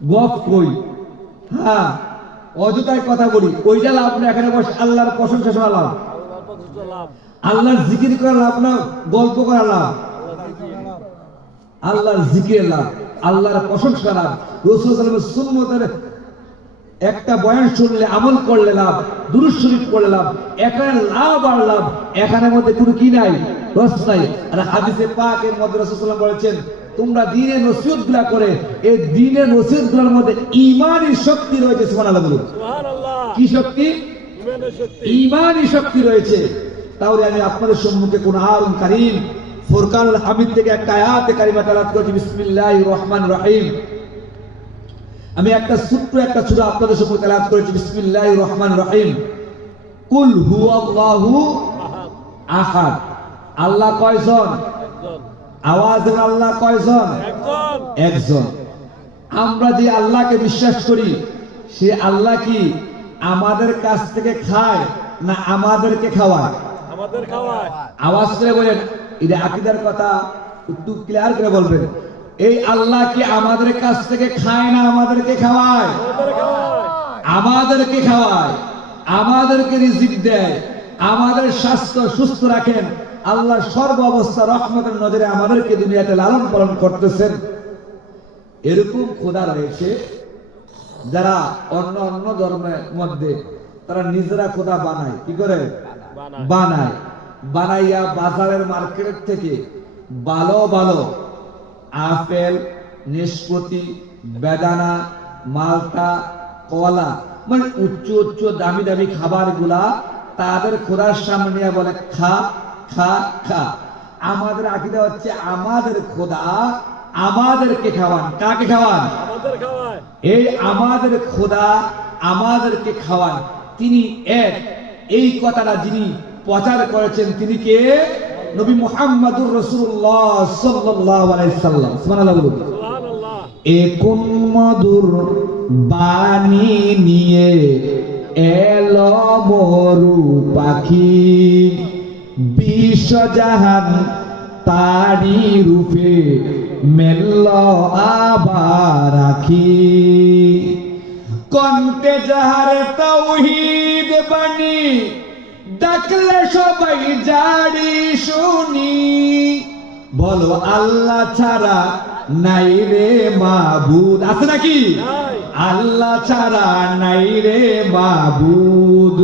গপ কই, হ্যাঁ অযথায় কথা বলি, ওইটা লাভ না। এখানে বসে আল্লাহর প্রশংসা শোনা লাভ, আল্লাহর জিকির করা লাভ না, গল্প করা লাভ। আল্লাহর জিকির লাভ, আল্লাহর প্রশংসা লাভ। রাসূল সাল্লাল্লাহু আলাইহি ওয়াসাল্লামের সুন্নতের একটা বয়ান শুনলে আমল করলে লাভ, দুরূদ শরীফ পড়লে লাভ। এখানে লাভ আর লাভ, এখানের মধ্যে কোনো কি নাই, রস নাই। আর হাদিসে পাকের মধ্যে রাসূল সাল্লাল্লাহু আলাইহি ওয়াসাল্লাম বলেছেন, তোমরা দ্বীনের নসিহতগুলো করে, এই দ্বীনের নসিহতগুলোর মধ্যে ঈমানী শক্তি রয়েছে। সুবহানাল্লাহ বলুন। সুবহানাল্লাহ। কি শক্তি? ঈমানের শক্তি। ঈমানী শক্তি রয়েছে। তাহলে আমি আপনাদের সম্মুখে কুরআনুল কারীম ফুরকানুল হামিদ থেকে একটা আয়াতে কারিমা তেলাওয়াত করছি। বিসমিল্লাহির রহমানির রহিম। আমি একটা ছোট্ট একটা সূরা আপনাদের সম্মুখে তেলাওয়াত করেছি। বিসমিল্লাহির রহমানির রহিম। কুল হুয়াল্লাহু আহাদ। আল্লাহ কয়জন? একজন। আওয়াজের আল্লাহ কয়জন? একজন। একজন। আমরা যে আল্লাহকে বিশ্বাস করি, সে আল্লাহ কি আমাদের কাছ থেকে খায় না আমাদেরকে খাওয়ায়? আমাদের খাওয়ায়। আওয়াজ করে বলেন, এটা আকীদার কথা, একটু ক্লিয়ার করে বলবেন। এই আল্লাহ কি আমাদের কাছ থেকে খায় না আমাদেরকে খাওয়ায়? আমাদেরকে খাওয়ায়, আমাদেরকে রিজিক দেয়, আমাদের স্বাস্থ্য সুস্থ রাখেন। আল্লাহ সর্ব অবস্থা রহমতের নজরে আমাদেরকে দুনিয়াতে লালন পালন করতেছেন। এরকম খোদা রয়েছে যারা অন্য অন্য ধর্মের মধ্যে তারা নিজেরা খোদা বানায়। কি করে বানায়? বানাইয়া বাজারের মার্কেট থেকে ভালো ভালো আপেল, নাশপাতি, বেদানা, মালটা, কলা, মানে উচ্চ উচ্চ দামি দামি খাবার গুলা তাদের খোদার সামনে বলে খা খা খা। আমাদের আকীদা হচ্ছে আমাদের খোদা আমাদেরকে খাওয়ান। কাকে খাওয়ান? আমাদের খাওয়ান। এই আমাদের খোদা আমাদেরকে খাওয়ান, তিনি এক। এই কথাটা যিনি প্রচার করেছেন তিনি কে? নবী মুহাম্মদুর রাসূলুল্লাহ সাল্লাল্লাহু আলাইহি সাল্লাম। সুবহানাল্লাহ বলুন। সুবহানাল্লাহ। কোন মধুর বাণী নিয়ে এলো মরু পাখি, বিশ্বজাহান তারি রূপে মেলল আবার আখি। কণ্ঠে যাহার তাওহীদ বাণী, ডাকলে সবাই জাড়ি শুনি। বলো আল্লাহ ছাড়া নাই রে মাবুদ। আছে নাকি? আল্লাহ ছাড়া নাই রে মাবুদ।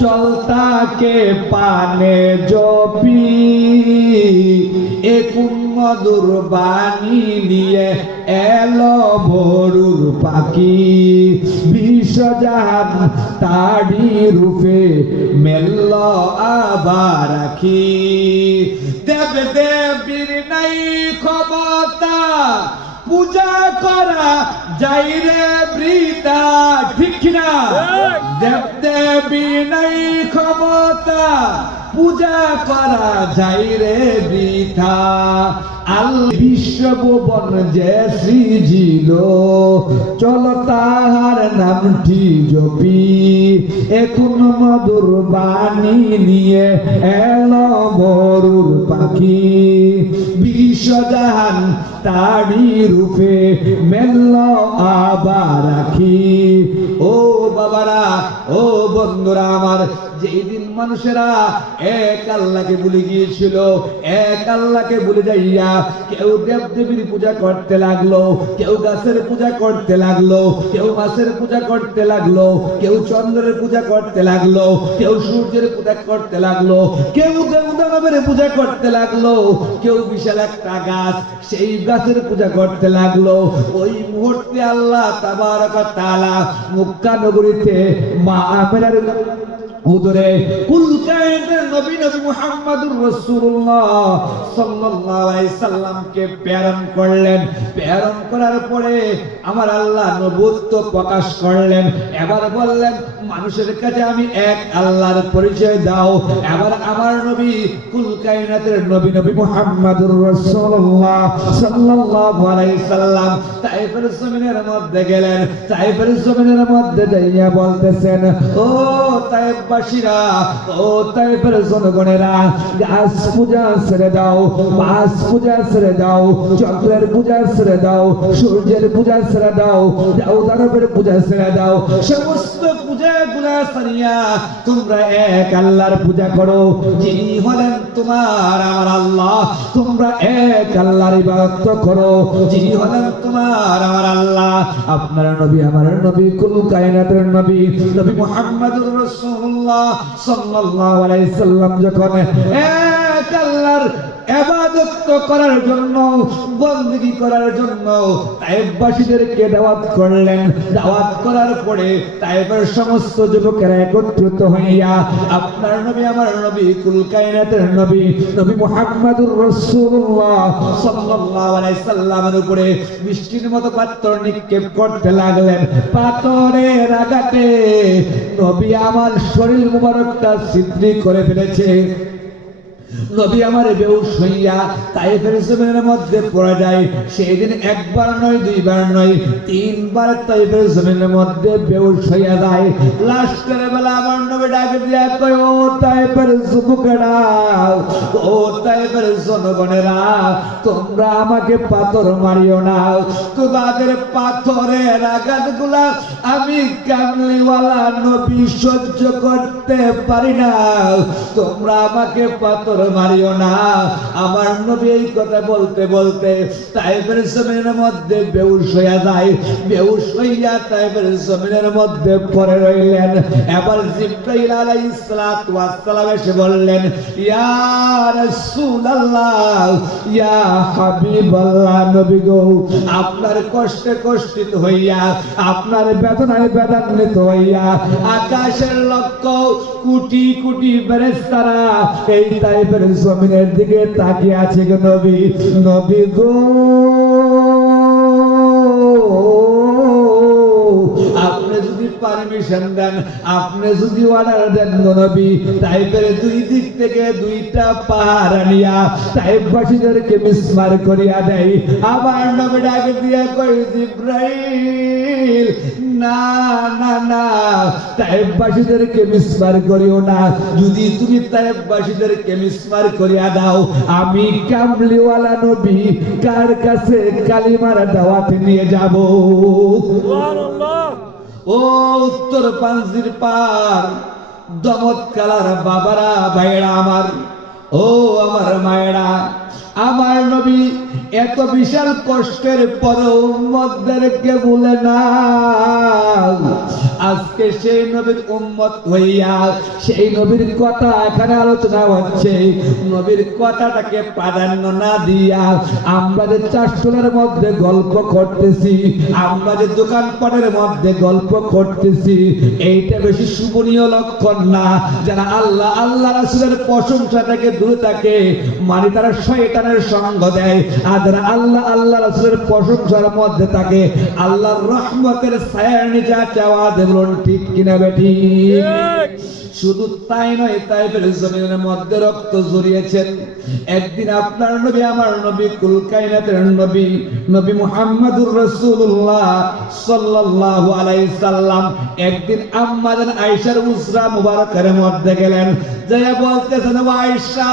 চলতাকে পানে জপি, কোন মধুর বাণী নিয়ে এলো ভোরুর পাখি, বিশ্বজাহান তারি রূপে মেলল আবার আখি। দেব দেবীর নাই ক্ষমতা, পূজা করা যাই রে বৃথা। ঠিক না? দেব দেবীর নাই ক্ষমতা, পূজা করা যাই রে বৃথা। আল্লাহ বিশ্বভুবন যে সৃজিল, চল তাহার নামটি জপি। এখন মধুর বাণী নিয়ে এলো মরুর পাখি, বিশ্বজাহান তারি রূপে মেলল আবার আখি। ও বাবারা, ও বন্ধুরা আমার, যেই দিন মানুষেরা এক আল্লাহকে ভুলে গিয়েছিল, এক আল্লাহকে ভুলে যাইয়া কেউ দেব দেবীর পূজা করতে লাগলো, কেউ গাছের পূজা করতে লাগলো, কেউ মাছের পূজা করতে লাগলো, কেউ চন্দ্রের পূজা করতে লাগলো, কেউ সূর্যের পূজা করতে লাগলো, কেউ দেবদানবের পূজা করতে লাগলো, কেউ বিশাল একটা গাছ সেই গাছের পূজা করতে লাগলো। ওই মুহূর্তে আল্লাহ তাবারক ওয়া তাআলা মক্কা নগরীতে মা আমেনার উদরে কুল কায়নাতের নবী মুহাম্মদুর রাসূলুল্লাহ সাল্লাল্লাহু আলাইহি সাল্লামকে প্রেরণ করলেন। প্রেরণ করার পরে আমার আল্লাহ নবুয়ত প্রকাশ করলেন। এবার বললেন মানুষের কাছে আমি এক আল্লাহর পরিচয় দাও। এবার আমার নবী কুল কায়নাতের নবী মুহাম্মদুর রাসূলুল্লাহ সাল্লাল্লাহু আলাইহি সাল্লাম তায়েফের জমিনের মধ্যে গেলেন। তায়েফের জমিনের মধ্যে যাইয়া বলতেছেন, ও তায়েফ তায়েফবাসীরা, ও তায়েফের জনগণেরা, গাছ পূজা ছেড়ে দাও, মাছ পূজা ছেড়ে দাও, চন্দ্রের পূজা ছেড়ে দাও, সূর্যের পূজা ছেড়ে দাও, দারবের পূজা ছেড়ে দাও, সমস্ত পূজাগুলা ছাড়িয়া তোমরা এক আল্লাহর পূজা করো, যিনি হলেন তোমার আমার আল্লাহ। তোমরা এক আল্লাহর ইবাদত করো, যিনি হলেন তোমার আমার আল্লাহ। আপনার নবী আমার নবী, কুল কায়নাতের নবী, নবী মুহাম্মদুর রাসূলুল্লাহ সাল্লাল্লাহু আলাইহি সাল্লাম যখন এক আল্লাহর ইবাদত করার জন্য, বندگی করার জন্য তায়েফবাসীদেরকে দাওয়াত করলেন। দাওয়াত করার পরে তায়েফের সমস্ত যুবকেরা একত্রিত হইয়া আপনার নবী আমার নবী, কুল কায়নাতের নবী, নবী মুহাম্মদুর রাসূলুল্লাহ সাল্লাল্লাহু আলাইহি সাল্লামের উপরে বৃষ্টির মতো পাথর নিক্ষেপ করতে লাগলেন। পাথরের আঘাতে নবী আমার শরীর মুবারকটা ছিদ্র করে ফেলেছে। নবী আমার বেহুশ হইয়া তায়েফের জমিনের মধ্যে পড়ে যায়। সেই দিন একবার নয়, দুইবার নয়, তিনবার তায়েফের জমিনের মধ্যে বেহুশ হইয়া যায়। লাস্টের বেলা আমার নবী ডাকে দিয়া কয়, ও তায়েফের যুবকেরা, ও তায়েফের জনগণেরা, তোমরা আমাকে পাথর মারিও না। তোমাদের পাথরের আঘাতগুলা আমি কামলিওয়ালা নবী সহ্য করতে পারি না। তোমরা আমাকে পাথর মারিও না। আমার নবী এই কথা বলতে বলতে তায়েফের জমিনের মধ্যে বেহুশ হইয়া যায়। বেহুশ হইয়া তায়েফের জমিনের মধ্যে পড়ে রইলেন। এবার জিবরাইল আলাইহিস সালাতু ওয়াস সালাম এসে বললেন, ইয়া রাসূলুল্লাহ, ইয়া হাবিবাল্লাহ, নবী গো, আপনার কষ্টে কষ্টিত হইয়া, আপনার বেদনায় বেদনান্বিত হইয়া আকাশের লক্ষ কোটি কোটি ফেরেশতারা এই তায়েফের জমিনের দিকে তাকিয়ে আছে গো নবী। নবী গো, আপনি যদি পারমিশন দেন, আপনি যদি অর্ডার দেন গো নবী, তায়েফের দুই দিক থেকে দুইটা পাহাড় আনিয়া তায়েফবাসীদেরকে মিসমার করিয়া দেয়। আবার নবী ডাকে দিয়া কই, জিবরাইল, না না না, তায়েফবাসীদেরকে মিসমার করিও না। যদি তুমি তায়েফবাসীদেরকে মিসমার করিয়া দাও, আমি কামলিওয়ালা নবী কার কাছে কালিমার দাওয়াত নিয়ে যাব? সুবহানাল্লাহ। ও উত্তর পাঞ্জির পার, দমত কালার বাবারা, ভাইরা আমার, ও আমার মায়েরা, আমার নবী এত বিশাল কষ্টের পরেও উম্মতদেরকে ভুলে না। আজকে সেই নবীর উম্মত হইয়া সেই নবীর কথা এখানে আলোচনা হচ্ছে। নবীর কথাটাকে প্রাধান্য না দিয়া আমরা যে চাষতলার মধ্যে গল্প করতেছি, আমরা যে দোকানপাটের মধ্যে গল্প করতেছি, এইটা বেশি শুভনীয় লক্ষণ না। যারা আল্লাহ আল্লাহ রাসূলের প্রশংসা থেকে দূরে থাকে, মানে তারা শয়তানের সঙ্গ দেয়। আর যারা আল্লাহ আল্লাহ রাসূলের প্রশংসার মধ্যে থাকে, আল্লাহর রহমতের ছায়ার নিচে চাওয়া দেবলন, ঠিক কিনা বেটি? শুধু তাই নয়, তায়েফের জমিনের মধ্যে রক্ত ঝরিয়েছেন। একদিন আপনার নবী আমার নবী, কুল কায়নাতের নবী, নবী মুহাম্মদুর রাসূলুল্লাহ সাল্লাল্লাহু আলাইহি সাল্লাম একদিন আম্মা জান আয়েশার উসরা মুবারকের মধ্যে গেলেন। যাইয়া বলতেছেন, ও আয়েশা,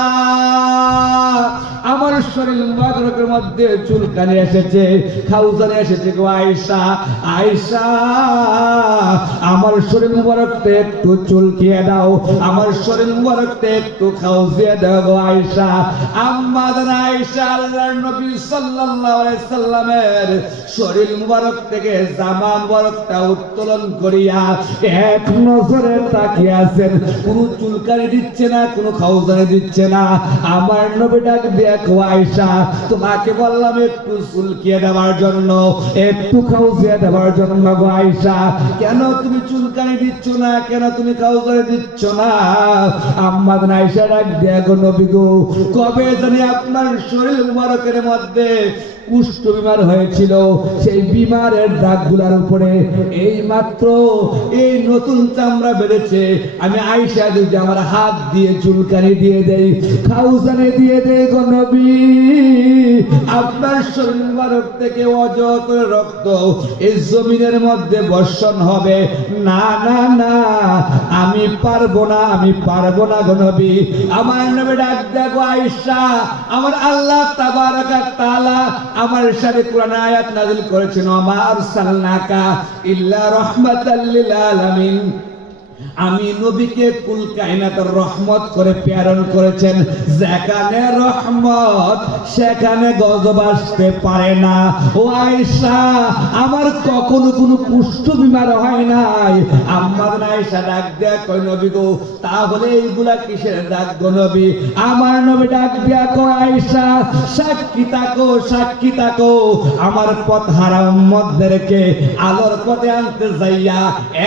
আমার শরীর মুবারকের মধ্যে চুলকানি এসেছে, খাউজানি এসেছে গো আয়েশা। আয়েশা, আমার শরীর মুবারকতে একটু চুলকিয়ে দাও, আমার শরীর মুবারকতে একটু খাউজিয়ে দাও গো আয়েশা। আম্মা জান আয়েশা আল্লাহর নবী সাল্লাল্লাহু আলাইহি সাল্লামের শরীর মুবারক থেকে জামা মুবারকটা উত্তোলন করিয়া এক নজরে তাকিয়ে আছেন। কোনো চুলকানি দিচ্ছে না, কোনো খাউজানি দিচ্ছে না। আমার নবী ডাক দিয়ে কো, আয়েশা, তোমাকে বললাম একটু চুলকিয়ে দেওয়ার জন্য, একটু খাউজিয়ে দেওয়ার জন্য গো আয়েশা, কেন তুমি চুলকানি দিচ্ছ না, কেন তুমি খাউজানি দিচ্ছ না? আম্মা জান আয়েশা ডাক দিয়ে গো, নবী গো, কবে জানি আপনার শরীর মুবারকের মধ্যে কুষ্ঠ বিমার হয়েছিল, সেই বিমারের দাগগুলার উপরে এই মাত্র এই নতুন চামড়া বেড়েছে। আমি আয়েশা যদি আমার হাত দিয়ে চুলকানি দিয়ে দেই, খাউজানি দিয়ে দেই গো নবী, আপনার শরীর মুবারক থেকে অজস্র রক্ত এই জমিনের মধ্যে বর্ষণ হবে। না না না, আমি পারবো না, আমি পারবো না গো নবী। আমার নবী ডাক দেখো আয়েশা, আমার আল্লাহ তাবারাক তাআলা আমার সাথে কোরআন আয়াত নাযিল করেছেন, ওমা আরসালনাকা ইল্লা রাহমাতাল লিল আলামিন। আমি নবীকে কুল কায়নাতের রহমত করে প্রেরণ করেছেন। যেখানে রহমত সেখানে গজব আসতে পারে না। ও আয়েশা, আমার কখনো কোনো কুষ্ঠ বিমার হয় নাই। আমার আয়েশা ডাক দেয়া কয় নবী গো, তাহলে এইগুলা কিসের ডাক গো নবী? আমার নবী ডাক দেয়া কয় আয়েশা, সাক্ষী থাকো, সাক্ষী থাকো, আমার পথ হারা উম্মতদেরকে আলোর পথে আনতে যাইয়া,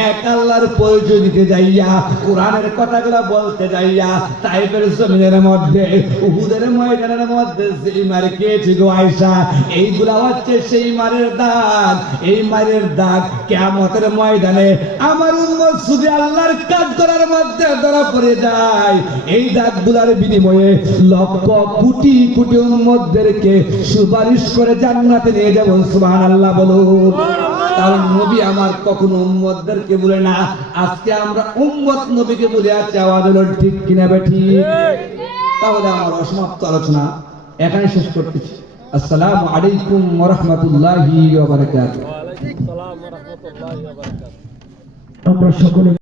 এক আল্লাহর পরিচয় দিতে যাইয়া, কোরআনের কথাগুলো বলতে যাইয়া, তাইফের জমিনের মধ্যে, উহুদের ময়দানের মধ্যে যেই মার খেয়েছি গো আয়েশা, এইগুলা হচ্ছে সেই মারের দাগ। এই মারের দাগ কিয়ামতের ময়দানে আমার উম্মত শুধু আল্লাহর কাজ করার মধ্যে ধরা পড়ে যায়। এই দাগগুলার বিনিময়ে লক্ষ কোটি কোটি উম্মতদেরকে সুপারিশ করে জান্নাতে নিয়ে যাব। সুবহানাল্লাহ বলুন। কারণ নবী আমার কখনো উম্মতদেরকে বলে না। আজকে আমরা উম্মত নবীকে বলে আছি, আওয়াজ হলো ঠিক কিনা বেঠিক? তাহলে আমার অসমাপ্ত আলোচনা এখানে শেষ করতেছি। আসসালামু আলাইকুম ওয়া রাহমাতুল্লাহি ওয়া বারাকাতুহু। ওয়া আলাইকুম আসসালাম ওয়া রাহমাতুল্লাহি ওয়া বারাকাতুহু। আমরা সকলে